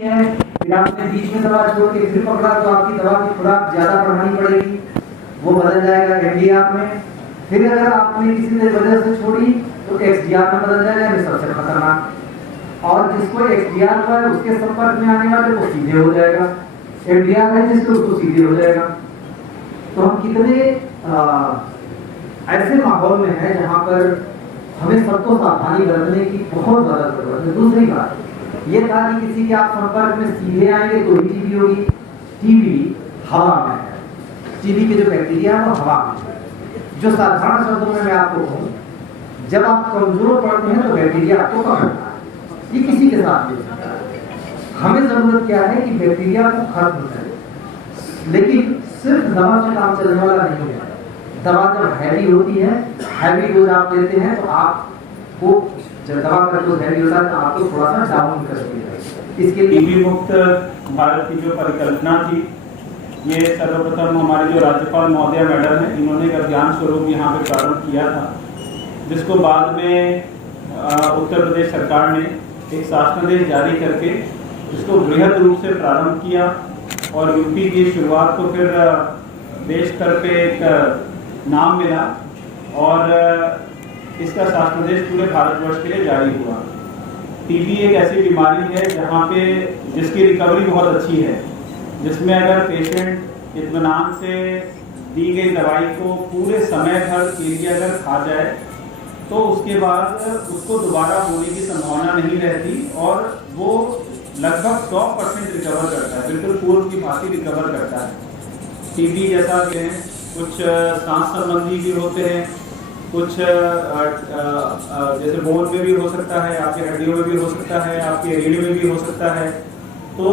है, फिर आपने बीच में दवा छोड़ के फिर पकड़ा तो आपकी दवा की खुराक ज्यादा बढ़ानी पड़ेगी, वो बदल जाएगा एमडीआर में। फिर अगर आपने किसी वजह से छोड़ी तो एक्सडीआर में बदल जाएगा, ये सबसे खतरनाक। और जिसको एक्सडीआर हुआ है उसके संपर्क में आने वाले वो सीधे हो जाएगा, एमडीआर है जिसको उसको सीधे हो जाएगा। तो हम कितने ऐसे माहौल में है जहां पर हमें सबको सावधानी बरतने की बहुत ज्यादा जरूरत है। दूसरी बात ये था कि किसी के आप संपर्क में सीधे आएंगे तो ही टीबी होगी। टीबी हवा में है, टीबी के जो बैक्टीरिया है वो हवा में है। जो साधारण शब्दों में मैं आपको कहूँ, जब आप कमजोर पड़ते हैं तो बैक्टीरिया आपको पकड़ता है, ये किसी के साथ भी होता है। हमें जरूरत क्या है कि बैक्टीरिया को खत्म करें, लेकिन सिर्फ दवा से काम चलने वाला नहीं है। दवा जब हैवी होती है, हैवी डोज आप लेते हैं तो आपको जब दवा का डोज हैवी होता है तो आपको थोड़ा सा डाउन कर देगा। इसके लिए टीबी मुक्त भारत की जो परिकल्पना थी, ये सर्वप्रथम हमारे जो राज्यपाल महोदया मैडम है, इन्होंने एक अभियान स्वरूप यहाँ पे प्रारंभ किया था, जिसको बाद में उत्तर प्रदेश सरकार ने एक शासनादेश जारी करके इसको बृहद रूप से प्रारंभ किया और यूपी की शुरुआत को फिर देश स्तर पे एक नाम मिला और इसका शासनादेश पूरे भारतवर्ष के लिए जारी हुआ। टीबी एक ऐसी बीमारी है जहाँ पे जिसकी रिकवरी बहुत अच्छी है, जिसमें अगर पेशेंट इत्मीनान से दी गई दवाई को पूरे समय भर के लिए अगर खा जाए तो उसके बाद उसको दोबारा होने की संभावना नहीं रहती और वो लगभग 100% रिकवर करता है, बिल्कुल पूर्व की भांति रिकवर करता है। टीबी जैसा कि कुछ सांस संबंधी भी होते हैं, कुछ जैसे बोन में भी हो सकता है, आपके हड्डियों में भी हो सकता है, आपके रीढ़ में भी हो सकता है, तो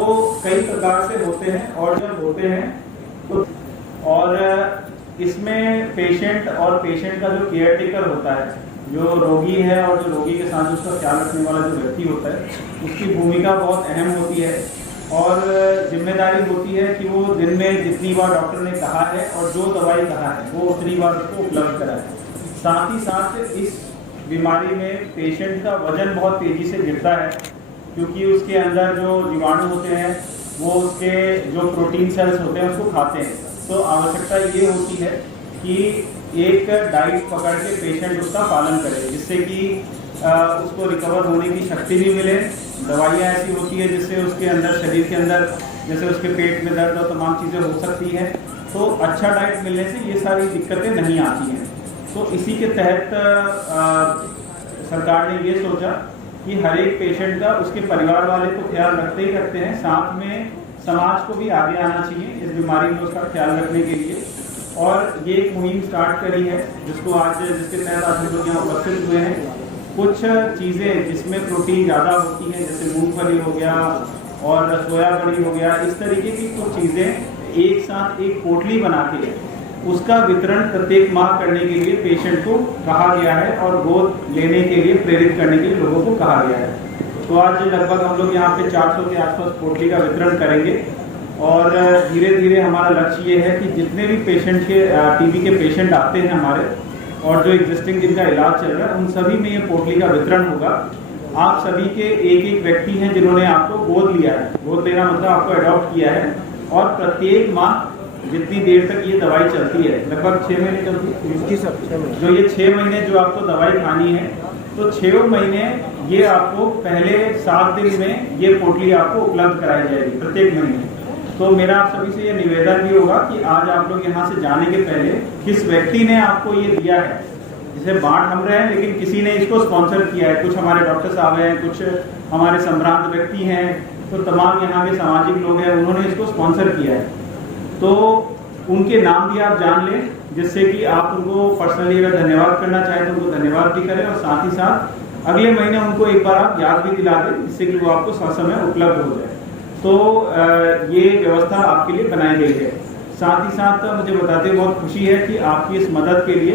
कई प्रकार से होते हैं। और जब होते हैं तो और इसमें पेशेंट और पेशेंट का जो केयर टेकर होता है, जो रोगी है और जो रोगी के साथ उसका ख्याल रखने वाला जो व्यक्ति होता है, उसकी भूमिका बहुत अहम होती है और जिम्मेदारी होती है कि वो दिन में जितनी बार डॉक्टर ने कहा है और जो दवाई कहा है वो उतनी बार उसको उपलब्ध कराए। साथ ही साथ इस बीमारी में पेशेंट का वजन बहुत तेजी से गिरता है, क्योंकि उसके अंदर जो जीवाणु होते हैं वो उसके जो प्रोटीन सेल्स होते हैं उसको खाते हैं। तो आवश्यकता ये होती है कि एक डाइट पकड़ के पेशेंट उसका पालन करे, जिससे कि उसको रिकवर होने की शक्ति भी मिले। दवाइयाँ ऐसी होती है जिससे उसके अंदर शरीर के अंदर जैसे उसके पेट में दर्द और तमाम चीज़ें हो सकती हैं, तो अच्छा डाइट मिलने से ये सारी दिक्कतें नहीं आती हैं। तो इसी के तहत सरकार ने ये सोचा कि हर एक पेशेंट का उसके परिवार वाले तो ख्याल रखते ही रखते हैं, साथ में समाज को भी आगे आना चाहिए इस बीमारी में उसका ख्याल रखने के लिए। और ये एक मुहिम स्टार्ट करी है जिसको जिसके तहत आज हम लोग यहाँ उपस्थित हुए हैं। कुछ चीज़ें जिसमें प्रोटीन ज़्यादा होती हैं, जैसे मूंगफली हो गया और सोयाबड़ी हो गया, इस तरीके की कुछ चीज़ें एक साथ एक पोटली बना के उसका वितरण प्रत्येक माह करने के लिए पेशेंट को कहा गया है और गोद लेने के लिए प्रेरित करने के लिए लोगों को कहा गया है। तो आज लगभग हम लोग यहाँ पे 400 के आसपास पोटली का वितरण करेंगे और धीरे धीरे हमारा लक्ष्य ये है कि जितने भी पेशेंट के टीबी के पेशेंट आते हैं हमारे और जो एग्जिस्टिंग जिनका इलाज चल रहा है, उन सभी में ये पोटली का वितरण होगा। आप सभी के एक एक व्यक्ति हैं जिन्होंने आपको गोद लिया है, गोद लेना मतलब आपको अडॉप्ट किया है, और प्रत्येक माह जितनी देर तक ये दवाई चलती है, लगभग 6 महीने चलती है, जो ये 6 महीने जो आपको दवाई खानी है, तो 6 महीने ये आपको पहले 7 दिन में ये पोटली आपको उपलब्ध कराई जाएगी प्रत्येक महीने। तो मेरा आप सभी से ये निवेदन भी होगा कि आज आप लोग यहाँ से जाने के पहले किस व्यक्ति ने आपको ये दिया है, जिसे बांट हम रहे हैं लेकिन किसी ने इसको स्पॉन्सर किया है, कुछ हमारे डॉक्टर साहब हैं, कुछ हमारे संभ्रांत व्यक्ति हैं, तो तमाम यहाँ के सामाजिक लोग हैं, उन्होंने इसको स्पॉन्सर किया है। तो उनके नाम भी आप जान लें, जिससे कि आप उनको पर्सनली अगर धन्यवाद करना चाहें तो उनको धन्यवाद भी करें और साथ ही साथ अगले महीने उनको एक बार आप याद भी दिला दें, जिससे कि वो आपको समय उपलब्ध हो जाए। तो ये व्यवस्था आपके लिए बनाई गई है। साथ ही साथ मुझे बताते बहुत खुशी है कि आपकी इस मदद के लिए